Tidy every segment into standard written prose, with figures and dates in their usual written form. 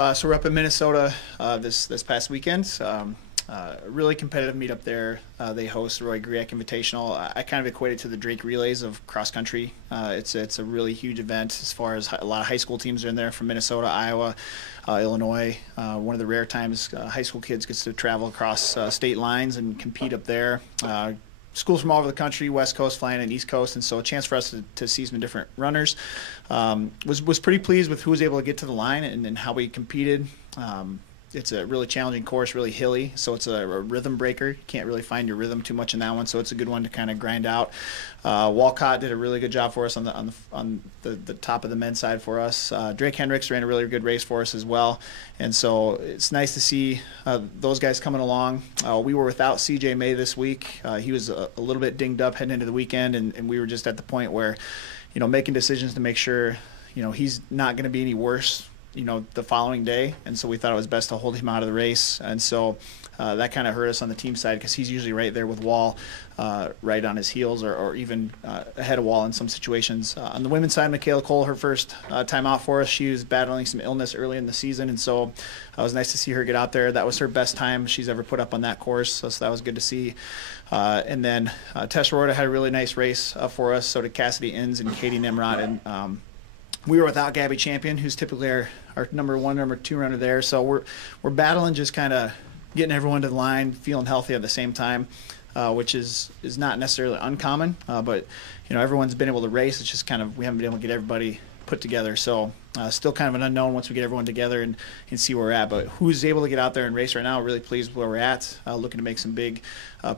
So we're up in Minnesota this past weekend. Really competitive meet up there. They host the Roy Griek Invitational. I kind of equate it to the Drake Relays of cross country. It's a really huge event as far as a lot of high school teams are in there from Minnesota, Iowa, Illinois. One of the rare times high school kids gets to travel across state lines and compete up there. Schools from all over the country, West Coast flying and East Coast, and so a chance for us to see some different runners. Was pretty pleased with who was able to get to the line and how we competed. It's a really challenging course, really hilly, so it's a rhythm breaker. You can't really find your rhythm too much in that one, so it's a good one to kind of grind out. Walcott did a really good job for us on the top of the men's side for us. Drake Hendricks ran a really good race for us as well, and so it's nice to see those guys coming along. We were without CJ May this week. He was a little bit dinged up heading into the weekend, and we were just at the point where, making decisions to make sure, he's not going to be any worse the following day, and so we thought it was best to hold him out of the race, and so that kind of hurt us on the team side because he's usually right there with Wall, right on his heels or even ahead of Wall in some situations. On the women's side, Michaela Cole, her first time out for us, she was battling some illness early in the season, and so it was nice to see her get out there. That was her best time she's ever put up on that course, so that was good to see. And then Tessa Rorta had a really nice race for us, so did Cassidy Inns and Katie Nimrod, and we were without Gabby Champion, who's typically our number one, number two runner there. So we're battling, just kind of getting everyone to the line, feeling healthy at the same time, which is not necessarily uncommon. But everyone's been able to race. It's just kind of we haven't been able to get everybody put together. So still kind of an unknown once we get everyone together and see where we're at. But who's able to get out there and race right now? Really pleased with where we're at. Looking to make some big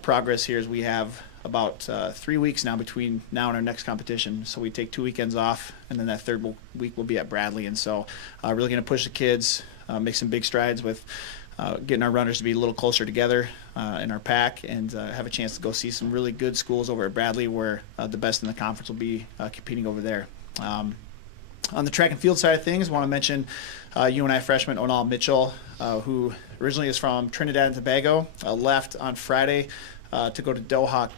progress here as we have about 3 weeks now between now and our next competition. So we take 2 weekends off, and then that third week we'll be at Bradley. And so really going to push the kids, make some big strides with getting our runners to be a little closer together in our pack, and have a chance to go see some really good schools over at Bradley where the best in the conference will be competing over there. On the track and field side of things, I want to mention UNI freshman Onal Mitchell, who originally is from Trinidad and Tobago, left on Friday to go to Doha,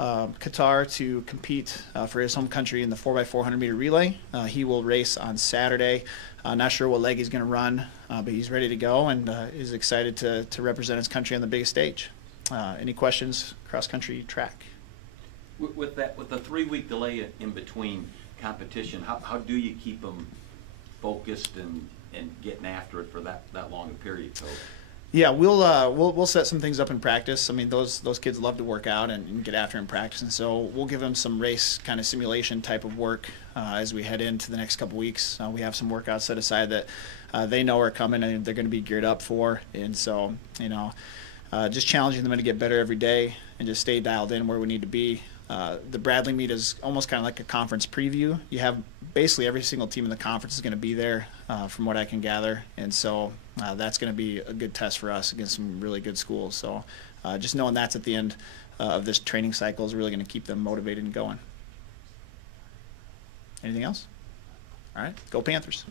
Qatar, to compete for his home country in the 4x400 meter relay. He will race on Saturday. Not sure what leg he's going to run, but he's ready to go and is excited to represent his country on the biggest stage. Any questions? Cross country track. With the 3-week delay in between competition, how do you keep them focused and getting after it for that long a period? So. Yeah, we'll set some things up in practice. I mean, those kids love to work out and get after in practice, and so we'll give them some race kind of simulation type of work as we head into the next couple weeks. We have some workouts set aside that they know are coming and they're going to be geared up for, and so just challenging them to get better every day and just stay dialed in where we need to be. The Bradley meet is almost kind of like a conference preview. You have basically every single team in the conference is going to be there, from what I can gather, and so that's going to be a good test for us against some really good schools. So just knowing that's at the end of this training cycle is really going to keep them motivated and going. Anything else? All right, go Panthers.